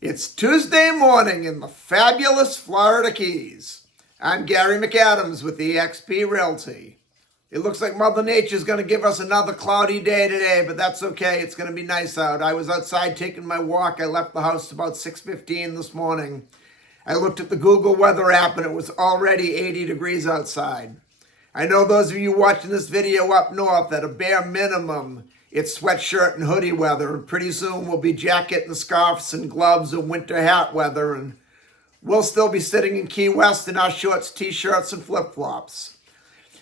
It's Tuesday morning in the fabulous Florida Keys. I'm Gary McAdams with eXp Realty. It looks like Mother Nature's going to give us another cloudy day today, but that's okay. It's going to be nice out. I was outside taking my walk. I left the house about 6:15 this morning. I looked at the Google weather app and it was already 80 degrees outside. I know those of you watching this video up north, at a bare minimum, it's sweatshirt and hoodie weather, and pretty soon we'll be jacket and scarves and gloves and winter hat weather, and we'll still be sitting in Key West in our shorts, t-shirts, and flip-flops.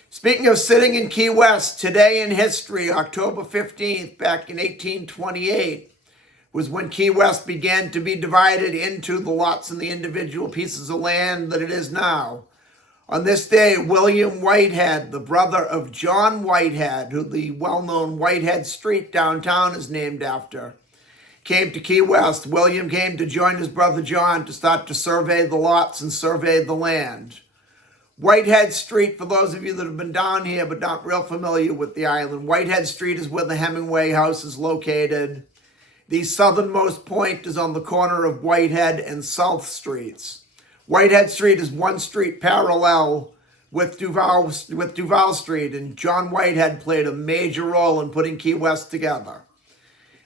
Speaking of sitting in Key West, today in history, October 15th, back in 1828, was when Key West began to be divided into the lots and the individual pieces of land that it is now. On this day, William Whitehead, the brother of John Whitehead, who the well-known Whitehead Street downtown is named after, came to Key West. William came to join his brother John to start to survey the lots and survey the land. Whitehead Street, for those of you that have been down here but not real familiar with the island, Whitehead Street is where the Hemingway House is located. The southernmost point is on the corner of Whitehead and South Streets. Whitehead Street is one street parallel with Duval Street, and John Whitehead played a major role in putting Key West together.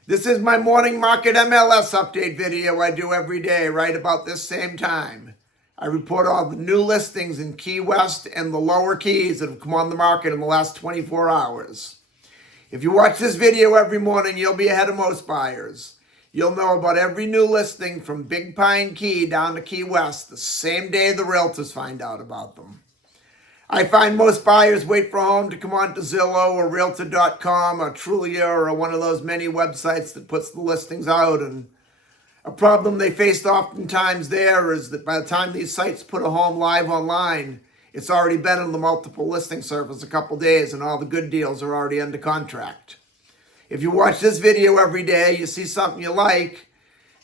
This is my morning market MLS update video I do every day right about this same time. I report all the new listings in Key West and the lower keys that have come on the market in the last 24 hours. If you watch this video every morning, you'll be ahead of most buyers. You'll know about every new listing from Big Pine Key down to Key West the same day the realtors find out about them. I find most buyers wait for a home to come on to Zillow or Realtor.com or Trulia or one of those many websites that puts the listings out. And a problem they face oftentimes there is that by the time these sites put a home live online, it's already been on the multiple listing service a couple days and all the good deals are already under contract. If you watch this video every day, you see something you like,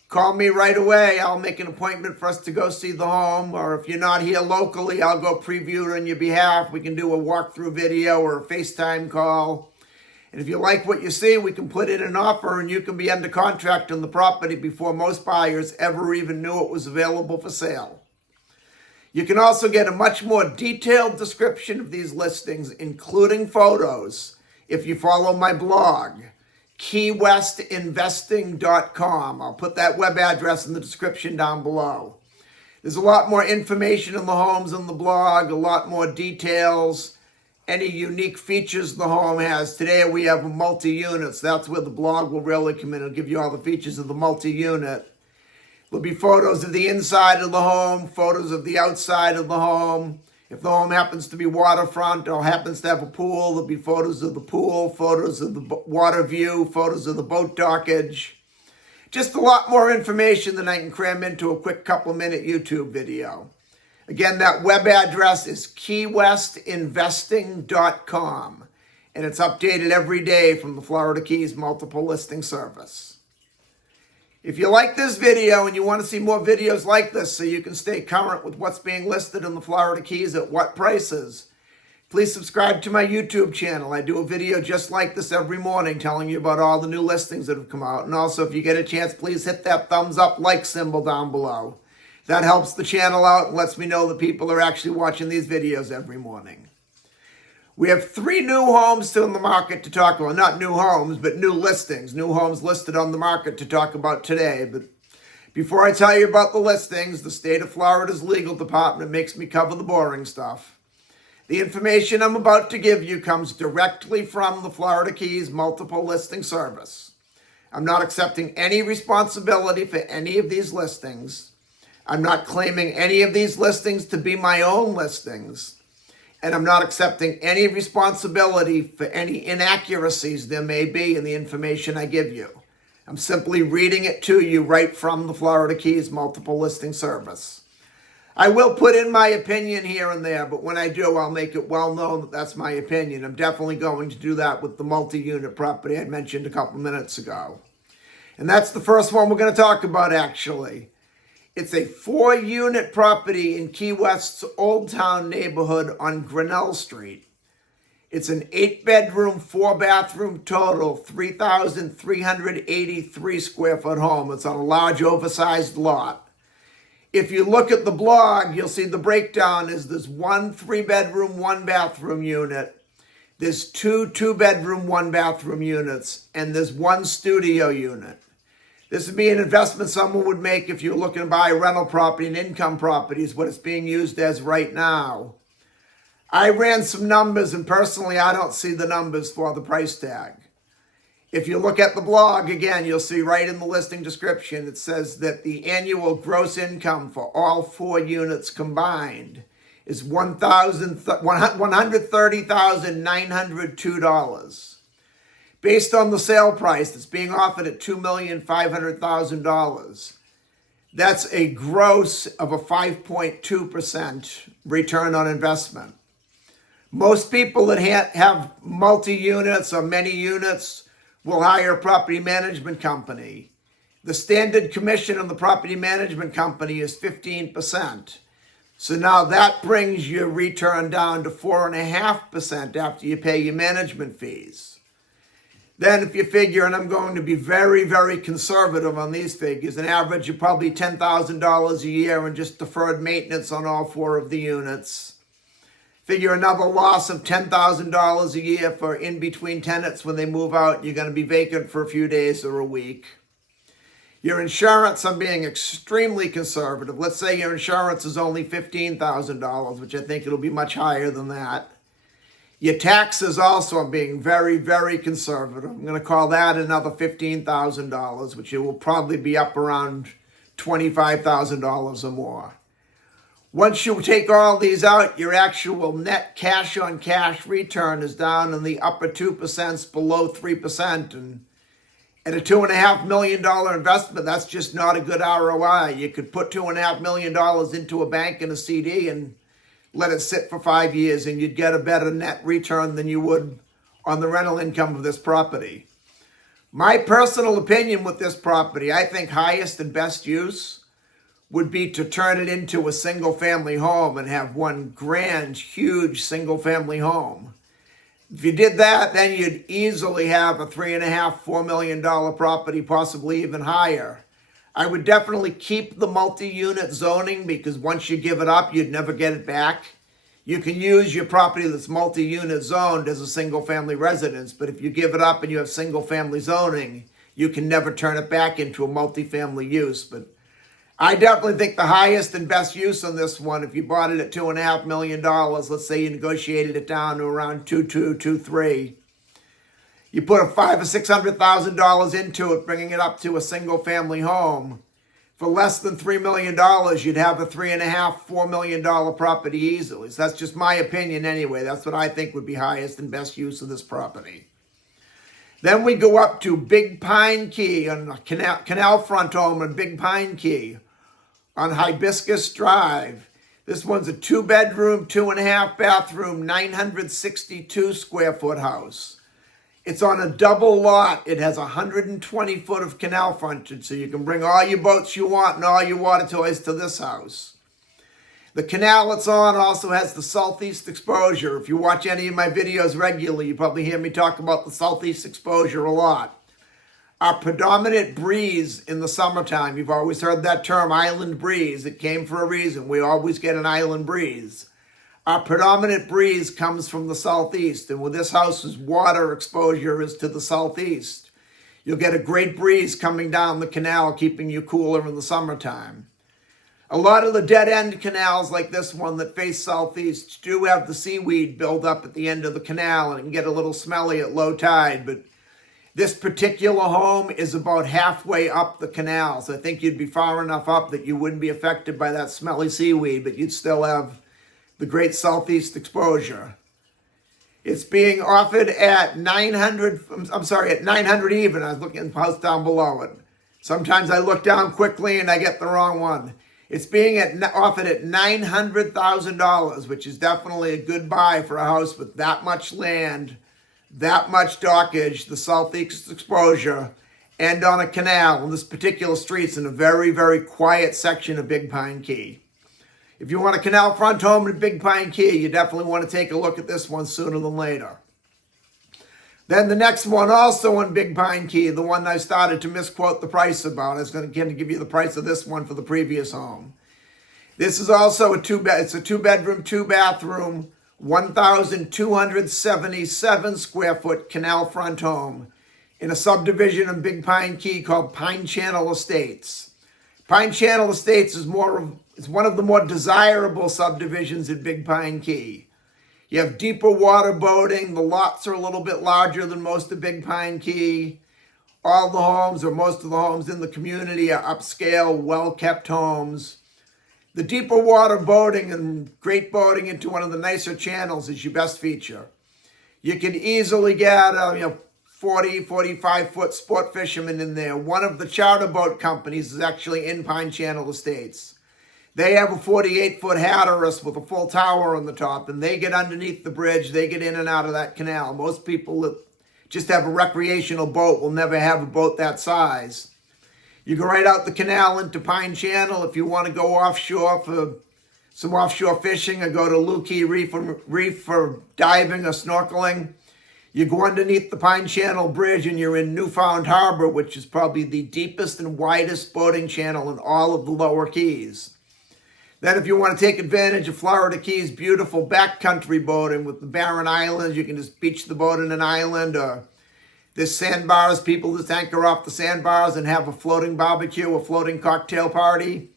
call me right away. I'll make an appointment for us to go see the home. Or if you're not here locally, I'll go preview it on your behalf. We can do a walkthrough video or a FaceTime call. And if you like what you see, we can put in an offer and you can be under contract on the property before most buyers ever even knew it was available for sale. You can also get a much more detailed description of these listings, including photos, if you follow my blog, keywestinvesting.com. I'll put that web address in the description down below. There's a lot more information in the homes on the blog, a lot more details, any unique features the home has. Today we have multi-units. That's where the blog will really come in. It'll give you all the features of the multi-unit. There'll be photos of the inside of the home, photos of the outside of the home. If the home happens to be waterfront or happens to have a pool, there'll be photos of the pool, photos of the water view, photos of the boat dockage. Just a lot more information than I can cram into a quick couple-minute YouTube video. Again, that web address is keywestinvesting.com, and it's updated every day from the Florida Keys multiple listing service. If you like this video and you want to see more videos like this so you can stay current with what's being listed in the Florida Keys at what prices, please subscribe to my YouTube channel. I do a video just like this every morning telling you about all the new listings that have come out. And also, if you get a chance, please hit that thumbs up like symbol down below. That helps the channel out and lets me know that people are actually watching these videos every morning. We have 3 new homes still in the market to talk about. Not new homes, but new listings. New homes listed on the market to talk about today. But before I tell you about the listings, the state of Florida's legal department makes me cover the boring stuff. The information I'm about to give you comes directly from the Florida Keys multiple listing service. I'm not accepting any responsibility for any of these listings. I'm not claiming any of these listings to be my own listings. And I'm not accepting any responsibility for any inaccuracies there may be in the information I give you. I'm simply reading it to you right from the Florida Keys multiple listing service. I will put in my opinion here and there, but when I do, I'll make it well known that that's my opinion. I'm definitely going to do that with the multi-unit property I mentioned a couple minutes ago. And that's the first one we're going to talk about, actually. It's a 4-unit property in Key West's Old Town neighborhood on Grinnell Street. It's an 8-bedroom, 4-bathroom total, 3,383 square foot home. It's on a large, oversized lot. If you look at the blog, you'll see the breakdown is there's 1 3-bedroom, 1-bathroom unit. There's 2 2-bedroom, 1-bathroom units, and there's 1 studio unit. This would be an investment someone would make if you're looking to buy a rental property and income properties, what it's being used as right now. I ran some numbers, and personally, I don't see the numbers for the price tag. If you look at the blog, again, you'll see right in the listing description, it says that the annual gross income for all 4 units combined is $130,902. Based on the sale price that's being offered at $2,500,000. That's a gross of a 5.2% return on investment. Most people that have multi-units or many units will hire a property management company. The standard commission on the property management company is 15%. So now that brings your return down to 4.5% after you pay your management fees. Then if you figure, and I'm going to be very, very conservative on these figures, an average of probably $10,000 a year in just deferred maintenance on all 4 of the units. Figure another loss of $10,000 a year for in-between tenants when they move out. You're going to be vacant for a few days or a week. Your insurance, I'm being extremely conservative. Let's say your insurance is only $15,000, which I think it'll be much higher than that. Your taxes also, I'm being very, very conservative. I'm going to call that another $15,000, which it will probably be up around $25,000 or more. Once you take all these out, your actual net cash on cash return is down in the upper 2%, below 3%. And at a $2.5 million investment, that's just not a good ROI. You could put $2.5 million into a bank and a CD and let it sit for 5 years, and you'd get a better net return than you would on the rental income of this property. My personal opinion with this property, I think highest and best use would be to turn it into a single-family home and have one grand, huge single-family home. If you did that, then you'd easily have a $3.5–4 million property, possibly even higher. I would definitely keep the multi-unit zoning, because once you give it up, you'd never get it back. You can use your property that's multi-unit zoned as a single-family residence, but if you give it up and you have single-family zoning, you can never turn it back into a multi-family use. But I definitely think the highest and best use on this one, if you bought it at $2.5 million, let's say you negotiated it down to around 2.2, 2.3, you put a $500,000 or $600,000 into it, bringing it up to a single-family home. For less than $3 million, you'd have a $3.5–4 million property easily. So that's just my opinion anyway. That's what I think would be highest and best use of this property. Then we go up to Big Pine Key, on a canal front home in Big Pine Key on Hibiscus Drive. This one's a 2-bedroom, 2.5-bathroom, 962 square foot house. It's on a double lot. It has 120 foot of canal frontage, so you can bring all your boats you want and all your water toys to this house. The canal it's on also has the southeast exposure. If you watch any of my videos regularly, you probably hear me talk about the southeast exposure a lot. Our predominant breeze in the summertime, you've always heard that term, island breeze. It came for a reason. We always get an island breeze. Our predominant breeze comes from the southeast, and with this house's water exposure is to the southeast. You'll get a great breeze coming down the canal, keeping you cooler in the summertime. A lot of the dead-end canals like this one that face southeast do have the seaweed build up at the end of the canal, and it can get a little smelly at low tide, but this particular home is about halfway up the canal, so I think you'd be far enough up that you wouldn't be affected by that smelly seaweed, but you'd still have the great southeast exposure. It's being offered at at 900 even. I was looking at the house down below it. Sometimes I look down quickly and I get the wrong one. It's being offered at $900,000, which is definitely a good buy for a house with that much land, that much dockage, the southeast exposure, and on a canal. And this particular street's in a very, very quiet section of Big Pine Key. If you want a canal front home in Big Pine Key, you definitely want to take a look at this one sooner than later. Then the next one, also in Big Pine Key, the one I started to misquote the price about. I was going to give you the price of this one for the previous home. This is also it's a 2-bedroom, 2-bathroom, 1,277 square foot canal front home in a subdivision in Big Pine Key called Pine Channel Estates. Pine Channel Estates is one of the more desirable subdivisions in Big Pine Key. You have deeper water boating. The lots are a little bit larger than most of Big Pine Key. All the homes, or most of the homes in the community, are upscale, well-kept homes. The deeper water boating and great boating into one of the nicer channels is your best feature. You can easily get 40, 45-foot sport fishermen in there. One of the charter boat companies is actually in Pine Channel Estates. They have a 48-foot Hatteras with a full tower on the top, and they get underneath the bridge. They get in and out of that canal. Most people that just have a recreational boat will never have a boat that size. You go right out the canal into Pine Channel. If you want to go offshore for some offshore fishing or go to Lukey Reef for diving or snorkeling, you go underneath the Pine Channel Bridge and you're in Newfound Harbor, which is probably the deepest and widest boating channel in all of the Lower Keys. Then if you want to take advantage of Florida Keys' beautiful backcountry boating with the barren islands, you can just beach the boat in an island, or there's sandbars. People just anchor off the sandbars and have a floating barbecue, a floating cocktail party.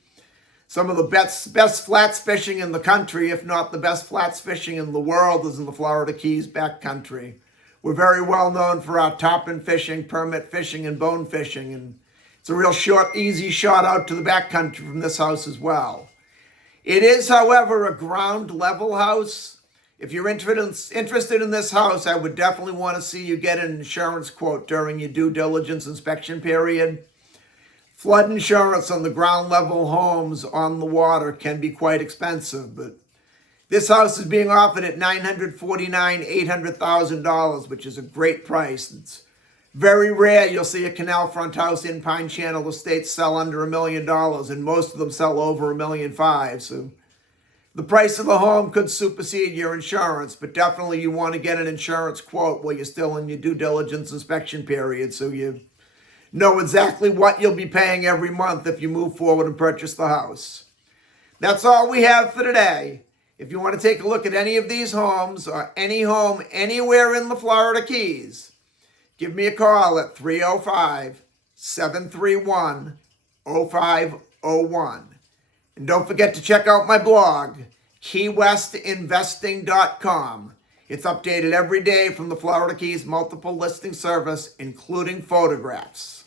Some of the best flats fishing in the country, if not the best flats fishing in the world, is in the Florida Keys backcountry. We're very well known for our tarpon fishing, permit fishing, and bone fishing. And it's a real short, easy shot out to the backcountry from this house as well. It is, however, a ground level house. If you're interested in this house, I would definitely want to see you get an insurance quote during your due diligence inspection period. Flood insurance on the ground level homes on the water can be quite expensive, but this house is being offered at $800,000, which is a great price. It's very rare you'll see a canal front house in Pine Channel Estates sell under $1 million, and most of them sell over $1.5 million. So the price of the home could supersede your insurance, but definitely you want to get an insurance quote while you're still in your due diligence inspection period, so you know exactly what you'll be paying every month if you move forward and purchase the house. That's all we have for today. If you want to take a look at any of these homes or any home anywhere in the Florida Keys, give me a call at 305-731-0501. And don't forget to check out my blog, KeyWestInvesting.com. It's updated every day from the Florida Keys multiple listing service, including photographs.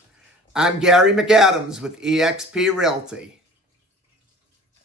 I'm Gary McAdams with eXp Realty.